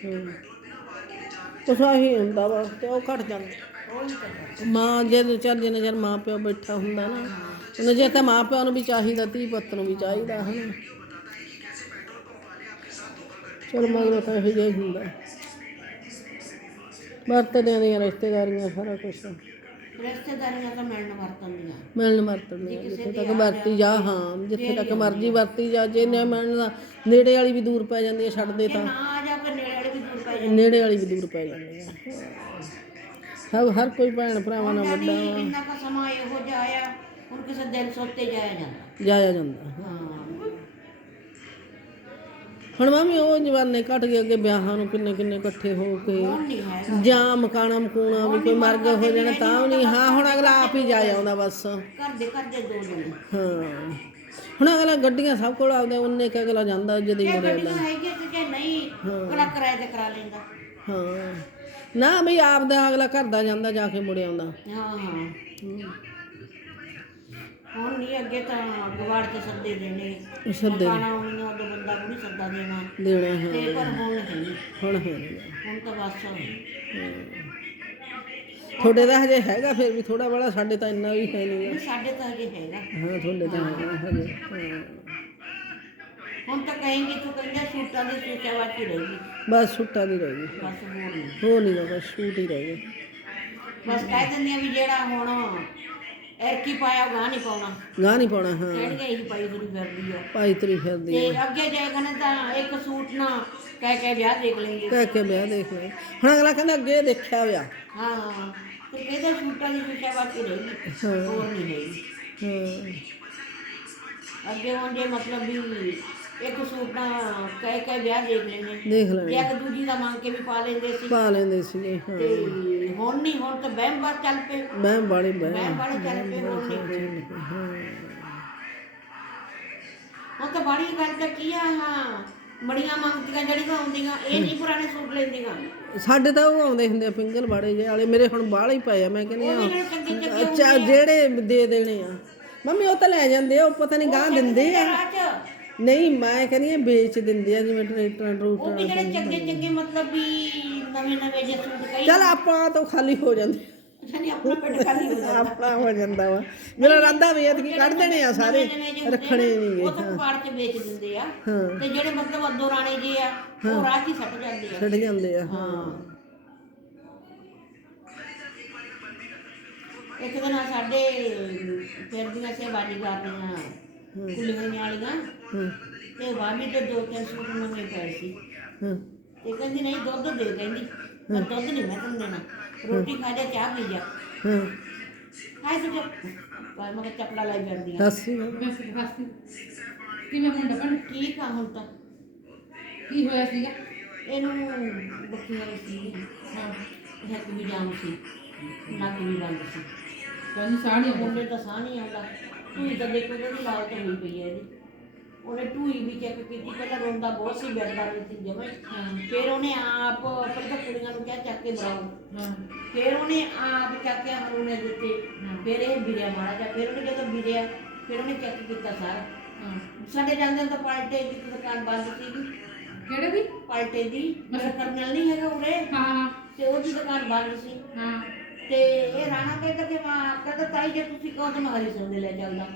ਹੂੰ। ਕੁਛ ਆਹੀ ਹੁੰਦਾ ਵਾ ਤੇ ਉਹ ਘਟ ਜਾਂਦਾ। ਮਾਂ ਜੇ ਚੱਲ ਜਿੰਨੇ ਚਿਰ ਮਾਂ ਪਿਓ ਬੈਠਾ ਹੁੰਦਾ ਨਾ ਉਹਨੇ ਜੇ ਤਾਂ ਮਾਂ ਪਿਓ ਨੂੰ ਵੀ ਚਾਹੀਦਾ ਧੀ ਪੁੱਤ ਨੂੰ ਵੀ ਚਾਹੀਦਾ ਹਨ। ਚਲ ਮਗਰੋਂ ਤਾਂ ਇਹੋ ਜਿਹਾ ਹੀ ਹੁੰਦਾ। ਵਰਤਦਿਆਂ ਦੀਆਂ ਰਿਸ਼ਤੇਦਾਰੀਆਂ ਸਾਰਾ ਕੁਝ ਰਿਸ਼ਤੇਦਾਰੀਆਂ ਤਾਂ ਮਿਲਣ ਵਰਤਨ ਦੀਆਂ। ਮਿਲਣ ਵਰਤਣ ਦੀਆਂ ਜਿੱਥੇ ਤੱਕ ਵਰਤੀ ਜਾ ਹਾਂ ਜਿੱਥੇ ਤੱਕ ਮਰਜ਼ੀ ਵਰਤੀ ਜਾ ਜੇ ਨਾ ਮਿਲਣ ਨੇੜੇ ਵਾਲੀ ਵੀ ਦੂਰ ਪੈ ਜਾਂਦੀ ਹੈ ਛੱਡਦੇ ਤਾਂ। ਨਾ ਆ ਜਾ ਕੇ ਨੇੜੇ ਵਾਲੇ ਵੀ ਦੂਰ ਪੈ ਜਾਂਦੀ ਹੈ ਸਭ ਹਰ ਕੋਈ ਭੈਣ ਭਰਾਵਾਂ ਨਾਲ ਵੱਡਾ ਇੰਨਾ ਕੁ ਸਮਾਂ ਇਹੋ ਜਿਹਾ ਆਇਆ ਹੁਣ ਕਿਸੇ ਦਿਨ ਸੋਤੇ ਜਾਇਆ ਜਾਂਦਾ। ਜਾਇਆ ਜਾਂਦਾ। ਹਾਂ ਹੁਣ ਮਾਮੀ ਉਹ ਜਵਾਨੇ ਘਟ ਗਏ ਅੱਗੇ ਵਿਆਹਾਂ ਨੂੰ ਕਿੰਨੇ ਕਿੰਨੇ ਇਕੱਠੇ ਹੋ ਕੇ। ਜਾਂ ਮਕਾਣਾ ਮਕੂਣਾ ਵੀ ਕੋਈ ਮਰਗ ਹੋ ਜਾਣਾ ਤਾਂ ਵੀ ਨਹੀਂ। ਹਾਂ ਹੁਣ ਅਗਲਾ ਆਪ ਹੀ ਜਾ ਆਉਂਦਾ ਬਸ। ਘਰ ਦੇ ਘਰ ਦੇ ਦੋ ਹਾਂ। ਹੁਣ ਅਗਲਾ ਗੱਡੀਆਂ ਸਭ ਕੋਲ ਆਉਂਦੇ ਉਹਨੇ ਕਿ ਅਗਲਾ ਜਾਂਦਾ ਜਦੀ ਜੇ ਮਰੇ ਗੱਡੀਆਂ ਹੈਗੀਆਂ ਤੇ ਜੇ ਨਹੀਂ ਕਿਹੜਾ ਕਿਰਾਏ ਤੇ ਕਰਾ ਲੈਂਦਾ। ਹਾਂ। ਨਾ ਬਈ ਆਪ ਦਾ ਅਗਲਾ ਘਰ ਦਾ ਜਾਂਦਾ ਜਾ ਕੇ ਮੁੜ ਆਉਂਦਾ। ਹਾਂ ਹਾਂ। ਹੁਣ ਨਹੀਂ ਅੱਗੇ ਤਾਂ ਗਵਾੜ ਤੇ ਸੱਦੇ ਦੇਣੇ। ਸੱਦੇ। ਖਾਣਾ ਉਹਨੂੰ ਉਹਦਾ ਬੰਦਾ ਕੋਈ ਸੱਦਾ ਦੇਣਾ। ਦੇਣਾ ਹਾਂ ਤੇ ਪਰ ਹੁਣ ਨਹੀਂ। ਹੁਣ ਹੋ ਹੁਣ ਤਾਂ ਬਸ। ਤੁਹਾਡੇ ਦਾ ਹਜੇ ਹੈਗਾ ਫਿਰ ਵੀ ਥੋੜਾ ਬੜਾ ਸਾਡੇ ਤਾਂ ਇੰਨਾ ਵੀ ਹੈ ਨਹੀਂ ਸਾਡੇ ਤਾਂ ਅਜੇ ਹੈਗਾ। ਹਾਂ ਤੁਹਾਡੇ ਤਾਂ ਹੈਗਾ ਹਜੇ ਹੁਣ ਤਾਂ ਕਹੇਂਗੇ ਤੂੰ ਕਹਿੰਦਾ ਸੂਟਾਂ ਦੀ ਸੂਚਾ ਵਾਚੀ ਰਹੇਗੀ। ਬਸ ਛੁੱਟਾ ਦੀ ਰਹਿ ਗਈ ਬਸ ਹੋਰ ਨਹੀਂ। ਹੋ ਨਹੀਂ ਬਸ ਛੂਟ ਹੀ ਰਹਿ ਗਈ ਬਸ ਕਹਿ ਦਿੰਦੀਆਂ ਵੀ ਜਿਹੜਾ ਹੁਣ ਐਰਕੀ ਪਾਇਆ ਗਾਹ ਨਹੀਂ ਪਾਉਣਾ। ਗਾਹ ਨਹੀਂ ਪਾਉਣਾ ਹਾਂ। ਕਹਿਣਗੇ ਇਹੀ ਪਾਈ ਤੁਰੀ ਫਿਰਦੀ ਆ। ਭਾਈ ਤਰੀ ਫਿਰਦੀ ਤੇ ਅੱਗੇ ਜਾਏਗਾ ਨਾ ਤਾਂ ਇੱਕ ਸੂਟ ਨਾ ਕਹਿ ਕੇ ਵਿਆਹ ਦੇਖ ਲੈਂਗੇ ਕਹਿ ਕੇ ਵਿਆਹ ਦੇਖ ਲੈ ਹੁਣ ਅਗਲਾ ਕਹਿੰਦਾ ਅੱਗੇ ਦੇਖਿਆ ਵਿਆਹ। ਹਾਂ ਤੇ ਕਹਿੰਦੇ ਸੂਟਾਂ ਦੀ ਸੂਚਾ ਵਾਚੀ ਰਹੇਗੀ ਹੋਰ ਨਹੀਂ ਰਹੇਗੀ ਹਾਂ। ਅੱਗੇ ਜੇ ਮਤਲਬ ਵੀ ਇੱਕ ਸੂਟ ਨਾ ਕਹਿ ਕੇ ਵਿਆਹ ਦੇਖ ਲੈਣੇ ਦੇਖ ਲੈਣੇ ਜੇ। ਇੱਕ ਦੂਜੀ ਦਾ ਮੰਗ ਕੇ ਵੀ ਪਾ ਲੈਂਦੇ ਸੀ। ਪਾ ਲੈਂਦੇ ਸੀਗੇ ਹਾਂ। ਤੇ ਹੁਣ ਨਹੀਂ ਹੁਣ ਤਾਂ ਬਹਿਮ ਬਾਤ ਚੱਲ ਪਏ। ਮੈਂ ਬਾੜੀ ਬਹਿ ਬਹਿਮ ਬਾੜੇ ਚੱਲ ਪਏ ਹੁਣ ਨਹੀਂ ਹਾਂ। ਹੁਣ ਤਾਂ ਬਾੜੀ ਗੱਲ ਤਾਂ ਕੀ ਆ ਹਾਂ। ਮੜੀਆਂ ਮੰਗਦੀਆਂ ਜਿਹੜੀਆਂ ਆਉਂਦੀਆਂ ਇਹ ਨਹੀਂ ਪੁਰਾਣੇ ਸੂਟ ਲੈਂਦੀਆਂ। ਸਾਡੇ ਤਾਂ ਉਹ ਆਉਂਦੇ ਹੁੰਦੇ ਆ ਪਿੰਗਲ ਬਾੜੇ ਜਿਹੇ ਵਾਲੇ। ਮੇਰੇ ਹੁਣ ਬਾਹਲਾ ਹੀ ਪਏ ਆ ਮੈਂ ਕਹਿੰਦੀ ਆ ਅੱਛਾ ਜਿਹੜੇ ਦੇ ਦੇਣੇ ਆ। ਮੰਮੀ ਉਹ ਤਾਂ ਲੈ ਜਾਂਦੇ ਆ ਉਹ ਪਤਾ ਨਹੀਂ ਗਾਂ ਦਿੰਦੇ ਆ। ਨਹੀਂ ਮੈਂ ਕਹਿੰਦੀ ਆ ਵੇਚ ਦਿੰਦੇ ਆ ਜਿਵੇਂ ਟਰੈਕਟਰਾਂ ਉਹ ਟਰੂਟਰਾਂ ਵੀ ਜਿਹੜੇ ਚੰਗੇ ਚੰਗੇ ਮਤਲਬ ਵੀ ਨਵੇਂ ਨਵੇਂ ਜਿਹੇ ਸੂਟ ਕਈ। ਚਲ ਆਪਾਂ ਤਾਂ ਖਾਲੀ ਹੋ ਜਾਂਦੇ। ਜਾਨੀ ਆਪਣਾ ਪਿੰਡ ਖਾਲੀ ਹੋ ਜਾਂਦਾ। ਆਪਣਾ ਹੋ ਜਾਂਦਾ ਵਾ। ਮੇਰਾ ਰਾਦਾ ਵੀ ਐਤਕੀ ਕੱਢ ਦੇਣੇ ਆ ਸਾਰੇ ਨਵੇਂ ਜਿਹੇ ਹੁੰਦੇ ਰੱਖਣੇ ਨਾ, ਨਹੀਂਗੇ ਉਹ ਤਾਂ ਕਬਾੜ 'ਚ ਵੇਚ ਦਿੰਦੇ ਆ। ਹਾਂ। ਤੇ ਜਿਹੜੇ ਮਤਲਬ ਅੱਧੋ ਰਾਣੇ ਜੀ ਆ ਉਹ ਰਾਹ 'ਚ ਹੀ ਸੱਟ ਜਾਂਦੇ ਆ। ਛੱਡ ਜਾਂਦੇ ਆ ਹਾਂ। ਇੱਕ ਦਿਨ ਆ ਸਾਡੇ ਫਿਰਦੀਆਂ ਸੀ ਬਾਜੀ ਕਰਦੀਆਂ ਕੁਲੀਆਂ ਵਾਲੀਆਂ। ਹਾਂ। ਤੇ ਬਾਬੀ ਤੇ ਦੋ ਤਿੰਨ ਸੂਟ ਨਵੇਂ ਪਏ ਸੀ। ਹਾਂ। ਤੇ ਕਹਿੰਦੀ ਨਹੀਂ ਦੁੱਧ ਦੇ ਕਹਿੰਦੀ। ਮੈਂ ਦੁੱਧ ਨਹੀਂ ਮੈਂ ਤੈਨੂੰ ਦੇਣਾ। ਰੋਟੀ ਖਾ ਜਾ ਚਾਹ ਪੀ ਜਾ। ਹਾਂ। ਹਾਏ ਚੁੱਪ ਪਰ ਮੈਂ ਚੱਪਲਾ ਲਾਈ ਜਾਂਦੀ ਆ। ਦੱਸੀ। ਕਿਵੇਂ ਮੁੰਡਾ ਬਣ? ਠੀਕ ਆ ਹੁਣ ਤਾਂ। ਕੀ ਹੋਇਆ ਸੀਗਾ? ਇਹਨੂੰ ਬੱਕੀਆਂ ਸੀ। ਹਾਂ ਹੱਥ ਵੀ ਜਾਮ ਸੀ। ਨੱਕ ਵੀ ਬੰਦ ਸੀ। ਕਹਿੰਦੀ ਸਾੜੀਆਂ ਮੁੰਡੇ ਤਾਂ ਸਾਹ ਨਹੀਂ ਆਉਂਦਾ। ਟੂਈ ਤਾਂ ਦੇਖੋ ਜਿਹੜੀ ਲਾਲ ਹੋਈ ਪਈ ਹੈ ਇਹਦੀ ਉਹਨੇ ਟੂਈ ਵੀ ਚੈੱਕ ਕੀਤੀ ਪਹਿਲਾਂ ਰੋਂਦਾ ਬਹੁਤ ਸੀ ਬੈਠਦਾ ਸੀ ਜਮੇ ਫਿਰ ਉਹਨੇ ਆਪ ਪਹਿਲਾਂ ਕੁੜੀਆਂ ਨੂੰ ਕਿਹਾ ਚੱਕ ਕੇ ਬਰਾਓ ਹਾਂ। ਫਿਰ ਉਹਨੇ ਆਪ ਚੱਕ ਕੇ ਹਰੂਨੇ ਦਿੱਤੇ। ਫਿਰ ਇਹ ਵਿਰਿਆ ਮਾਰਾ ਜਾ ਫਿਰ ਉਹਨੇ ਜਦੋਂ ਵਿਰਿਆ ਫਿਰ ਉਹਨੇ ਚੈੱਕ ਕੀਤਾ ਸਾਰਾ। ਸਾਡੇ ਜਾਂਦੇ ਤਾਂ ਪਲਟੇ ਦੀ ਦੁਕਾਨ ਬੰਦ ਸੀਗੀ। ਕਿਹੜੇ ਦੀ? ਪਲਟੇ ਦੀ ਮੇਰਾ ਕਰਨਲ ਨਹੀਂ ਹੈਗਾ ਉਰੇ। ਹਾਂ। ਤੇ ਉਹਦੀ ਦੁਕਾਨ ਬੰਦ ਸੀ। ਹਾਂ। ਤੇ ਇਹ ਰਾਣਾ ਕਹਿੰਦਾ ਕਿ ਮਾਂ ਕਹਿੰਦਾ ਤਾਈ ਜੇ ਤੁਸੀਂ ਕਹੋ ਤਾਂ ਮੈਂ ਹਰੀ ਸਿੰਘ ਦੇ ਲੈ ਚੱਲਦਾ?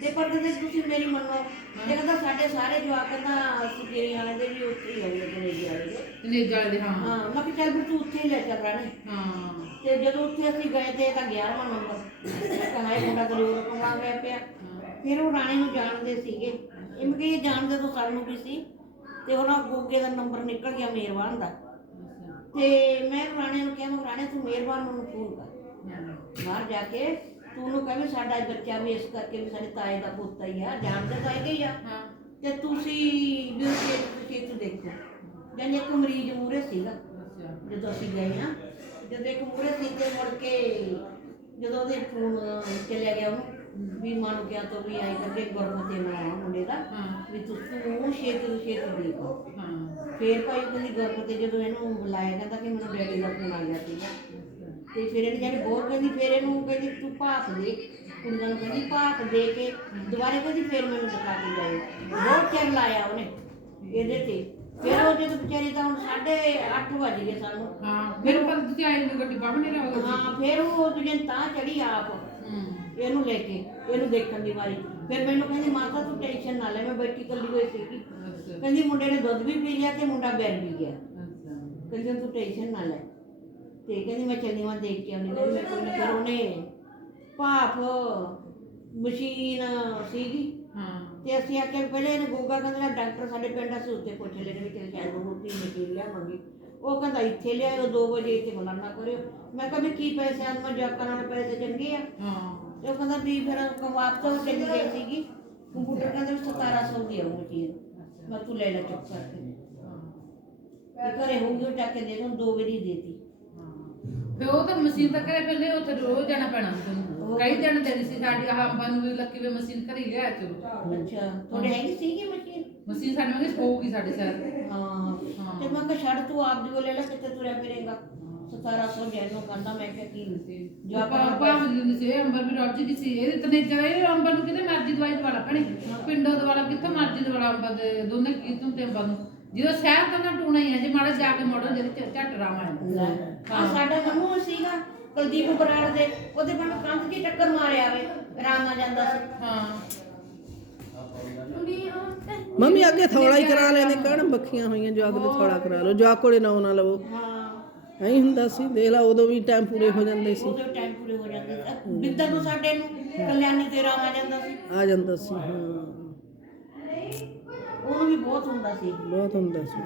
ਤੇ ਪਰ ਕਹਿੰਦੇ ਤੁਸੀਂ ਮੇਰੀ ਮੰਨੋ। ਤੇ ਕਹਿੰਦਾ ਸਾਡੇ ਸਾਰੇ ਜਵਾਕ ਕਹਿੰਦਾ ਅਸੀਂ ਤੇਰੇ ਵਾਲੇ ਦੇ ਵੀ ਉੱਥੇ ਹੀ ਆਉਂਦੇ ਕਨੇਡੀ ਵਾਲੇ ਦੇ। ਨੇ ਜਾਲੇ ਦੇ ਹਾਂ। ਹਾਂ ਮੈਂ ਕਿਹਾ ਚੱਲ ਫਿਰ ਤੂੰ ਉੱਥੇ ਹੀ ਲੈ ਚੱਲ ਰਾਣੇ ਹਾਂ। ਤੇ ਜਦੋਂ ਉੱਥੇ ਅਸੀਂ ਗਏ ਤੇ ਤਾਂ 11ਵਾਂ ਨੰਬਰ। ਮੈਂ ਕਿਹਾ ਹਾਏ ਮੁੰਡਾ ਲੋਕ ਕਮਾ ਗਿਆ ਪਿਆ। ਫਿਰ ਉਹ ਰਾਣੇ ਨੂੰ ਜਾਣਦੇ ਸੀਗੇ। ਇਹ ਮੈਂ ਇਹ ਜਾਣਦੇ ਤਾਂ ਸਾਨੂੰ ਵੀ ਸੀ। ਤੇ ਉਹਨਾਂ ਗੋਗੇ ਦਾ ਨੰਬਰ ਨਿਕਲ ਗਿਆ ਮਿਹਰਬਾਨ ਦਾ। ਤੇ ਮੈਂ ਰਾਣੇ ਨੂੰ ਕਿਹਾ ਮੈਂ ਕਿਹਾ, ਰਾਣੇ ਤੂੰ ਮਿਹਰਬਾਨ ਨੂੰ ਫੋਨ ਕਰ। ਬਾਹਰ ਜਾ ਕੇ ਤੂੰ ਉਹਨੂੰ ਕਹਵੇਂ ਸਾਡਾ ਬੱਚਾ ਵੀ ਇਸ ਕਰਕੇ ਵੀ ਸਾਡੇ ਤਾਏ ਦਾ ਪੁੱਤ ਹੀ ਆ ਜਾਣਦੇ ਤਾਂ ਹੈਗੇ ਹੀ ਆ। ਤੇ ਤੁਸੀਂ ਵੀ ਉਹ ਖੇਤ ਦੇਖੋ। ਜਾਨੀ ਇੱਕ ਮਰੀਜ਼ ਮੂਰੇ ਸੀਗਾ ਜਦੋਂ ਅਸੀਂ ਗਏ ਆ ਜਦੋਂ ਇੱਕ ਮੂਰੇ ਸੀ ਤੇ ਮੁੜ ਕੇ ਜਦੋਂ ਉਹਦੇ ਫੋਨ ਚਲਿਆ ਗਿਆ ਉਹਨੂੰ ਵੀ ਮਨ ਗਿਆ ਤੋਂ ਵੀ ਆਈ ਕਰਕੇ ਗੁਰਮਤੇ ਬਣਾਉਣਾ ਮੁੰਡੇ ਦਾ। ਵੀ ਤੂੰ ਛੇਤੀ ਤੋਂ ਛੇਤੀ ਦੇਖੋ ਹਾਂ। ਫੇਰ ਭਾਈ ਕਹਿੰਦੀ ਗੁਰਮਤੇ ਜਦੋਂ ਇਹਨੂੰ ਬੁਲਾਇਆ ਕਹਿੰਦਾ ਕਿ ਮੈਨੂੰ ਡੈਡੀ ਦਾ ਫੋਨ ਆ ਗਿਆ ਸੀਗਾ। ਤੇ ਫਿਰ ਇਹਨੇ ਜਾਨੀ ਬਹੁਤ ਕਹਿੰਦੀ ਫਿਰ ਇਹਨੂੰ ਕਹਿੰਦੀ ਤੂੰ ਭਾਫ ਦੇ। ਕੁੜੀਆਂ ਨੂੰ ਕਹਿੰਦੀ ਭਾਫ ਦੇ ਕੇ ਦੁਬਾਰੇ ਕਹਿੰਦੀ ਫਿਰ ਮੈਨੂੰ ਦਿਖਾ ਕੇ ਜਾਏ ਬਹੁਤ ਚਿਰ ਲਾਇਆ ਉਹਨੇ ਇਹਦੇ ਤੇ। ਫਿਰ ਉਹ ਜਦੋਂ ਵਿਚਾਰੀ ਤਾਂ ਹੁਣ 8:30 ਵੱਜ ਗਏ ਸਾਨੂੰ। ਹਾਂ ਫਿਰ ਉਹ ਕਹਿੰਦੇ ਤੁਸੀਂ ਆਏ ਨੂੰ ਗੱਡੀ ਬਾਹਰ ਨਹੀਂ ਰਹੋਗੇ ਹਾਂ ਫਿਰ ਉਹ ਦੂਜੇ ਤਾਂ ਚੜੀ ਆਪ। ਹੂੰ। ਇਹਨੂੰ ਲੈ ਕੇ ਇਹਨੂੰ ਦੇਖਣ ਦੀ ਵਾਰੀ। ਫਿਰ ਮੈਨੂੰ ਕਹਿੰਦੀ ਮਾਤਾ ਤੂੰ ਟੈਨਸ਼ਨ ਨਾ ਲੈ ਮੈਂ ਬੈਠੀ ਇਕੱਲੀ ਹੋਈ ਸੀਗੀ। ਕਹਿੰਦੀ ਮੁੰਡੇ ਨੇ ਦੁੱਧ ਵੀ ਪੀ ਲਿਆ ਤੇ ਮੁੰਡਾ ਬੈਰ ਵੀ ਗਿਆ। ਕਹਿੰਦੀ ਤੂੰ ਟੈਨਸ਼ਨ ਨਾ ਲੈ। ਤੇ ਕਹਿੰਦੀ ਮੈਂ ਚੱਲੀ ਮੈਂ ਦੇਖ ਕੇ ਆਉਂਦੀ ਕਹਿੰਦੀ ਮੈਂ ਕੋਈ ਨਾ। ਫਿਰ ਉਹਨੇ ਭਾਫ ਮਸ਼ੀਨ ਸੀਗੀ। ਹਾਂ। ਤੇ ਅਸੀਂ ਆਖਿਆ ਵੀ ਪਹਿਲੇ ਇਹਨੇ ਗੋਗਾ ਕਹਿੰਦਾ ਡਾਕਟਰ ਸਾਡੇ ਪਿੰਡ ਅਸੀਂ ਉੱਤੇ ਪੁੱਛ ਲੈਣੇ ਵੀ ਤੇਰੇ ਉਹ ਰੋਟੀ ਮਸ਼ੀਨ ਲਿਆਵਾਂਗੇ। ਉਹ ਕਹਿੰਦਾ ਇੱਥੇ ਲਿਆਇਓ 2 ਵਜੇ ਇੱਥੇ ਮਲਾਨਾ ਕਰਿਓ। ਮੈਂ ਕਿਹਾ ਵੀ ਕੀ ਪੈਸੇ ਆਂ ਮੈਂ ਨਾਲ ਪੈਸੇ ਚੰਗੇ ਆ। ਹਾਂ। ਤੇ ਉਹ ਕਹਿੰਦਾ ਵੀ ਫਿਰ ਕਮਾਤ ਤੋਂ ਚਲੀ ਗਈ ਸੀਗੀ। ਕੰਪਿਊਟਰ ਕਹਿੰਦਾ ਵੀ 1700 ਦੀ ਆਉ ਮਸ਼ੀਨ ਮੈਂ ਤੂੰ ਲੈ ਲੈ ਚੁੱਪ ਕਰਕੇ। ਤੇ ਘਰੇ ਹੋਊਗੀ ਉਹ ਚੱਕ ਕੇ ਦੇ ਦੂੰ 2 ਵਜੇ ਹੀ ਦੇਤੀ। ਤੇ ਉਹ ਤਾਂ ਮਸ਼ੀਨ ਤਾਂ ਘਰੇ ਪਹਿਲੇ ਉੱਥੇ ਰੋਜ਼ ਜਾਣਾ ਪੈਣਾ ਤੁਹਾਨੂੰ ਕਈ ਦਿਨ ਦੇ ਸੀ ਸਾਡੀ ਆਹ ਅੰਬਾਂ ਨੂੰ ਵੀ ਲੱਕੀ ਵੀ ਮਸ਼ੀਨ ਘਰੇ ਲਿਆ ਚਲੋ ਅੱਛਾ ਤੁਹਾਡੇ ਹੈਗੀ ਸੀਗੀ ਮਸ਼ੀਨ? ਮਸ਼ੀਨ ਸਾਡੇ ਵਾਂਗੇ ਹੋਊਗੀ ਸਾਡੇ ਸ਼ਹਿਰ। ਹਾਂ। ਤੇ ਮੈਂ ਕਿਹਾ ਛੱਡ ਤੂੰ ਆਪ ਦੀ ਉਹ ਲੈ ਲੈ ਕਿੱਥੇ ਤੁਰਿਆ ਫਿਰੇਗਾ? 1700 ਜੈਨੋ ਕਹਿੰਦਾ ਮੈਂ ਕਿਹਾ ਕੀ ਜੋ ਆਪਾਂ ਭਾਵੇਂ ਲਿੰਦੀ ਸੀ ਇਹ ਅੰਬਰ ਵੀ ਰੱਜ ਗਈ ਸੀ ਇਹਦੇ ਤਨੇ ਜਗ੍ਹਾ ਅੰਬਰ ਨੂੰ ਕਿਤੇ ਮਰਜ਼ੀ ਦਵਾਈ ਦਵਾਲਾ ਭਣੇ। ਪਿੰਡੋਂ ਦਵਾਲਾ ਕਿੱਥੋਂ ਮਰਜ਼ੀ ਦਵਾਲਾ ਅੰਬਰ ਦੇ ਦੋਨੇ ਕੀਤੋਂ ਤੇ ਅੰਬਰ ਨੂੰ। ਜਦੋਂ ਸ਼ਹਿਰ ਤਾਂ ਨਾ ਟੂਣਾ ਹੀ ਹੈ ਜੇ ਮਾੜਾ ਜਾ ਕੇ ਮੋੜੋ ਜਿਹਦੇ ਚ ਝੱਟ ਰਾਮਾ ਹੈ ਆ ਸਾਡਾ ਨਮੂ ਸੀਗਾ ਕੁਲਦੀਪ ਬਰਾੜ ਦੇ ਉਹਦੇ ਬੰਨ ਕੰਧ ਦੀ ਟੱਕਰ ਮਾਰਿਆ ਵੇ ਆਰਾਮ ਆ ਜਾਂਦਾ ਸੀ। ਹਾਂ। ਮੰਮੀ ਅੱਗੇ ਥੋੜਾ ਹੀ ਕਰਾ ਲੈਂਦੇ ਕਹਿਣ ਬੱਖੀਆਂ ਹੋਈਆਂ ਜਵਾਕ ਦੇ ਥੋੜਾ ਕਰਾ ਲਓ ਜਵਾਕ ਕੋਲੇ ਨਾ ਨਾ ਲਵੋ। ਹਾਂ। ਐਂ ਹੁੰਦਾ ਸੀ ਦੇਖ ਲਾ ਉਦੋਂ ਵੀ ਟਾਈਮ ਪੂਰੇ ਹੋ ਜਾਂਦੇ ਸੀ। ਉਹਦੇ ਟਾਈਮ ਪੂਰੇ ਹੋ ਜਾਂਦੇ ਸੀ। ਬਿੱਦਰ ਨੂੰ ਸਾਡੇ ਨੂੰ ਕਲਿਆਣੀ ਤੇ ਆਰਾਮ ਆ ਜਾਂਦਾ ਸੀ। ਆ ਜਾਂਦਾ ਸੀ ਹਾਂ। ਉਹਨੂੰ ਵੀ ਬਹੁਤ ਹੁੰਦਾ ਸੀ। ਬਹੁਤ ਹੁੰਦਾ ਸੀ।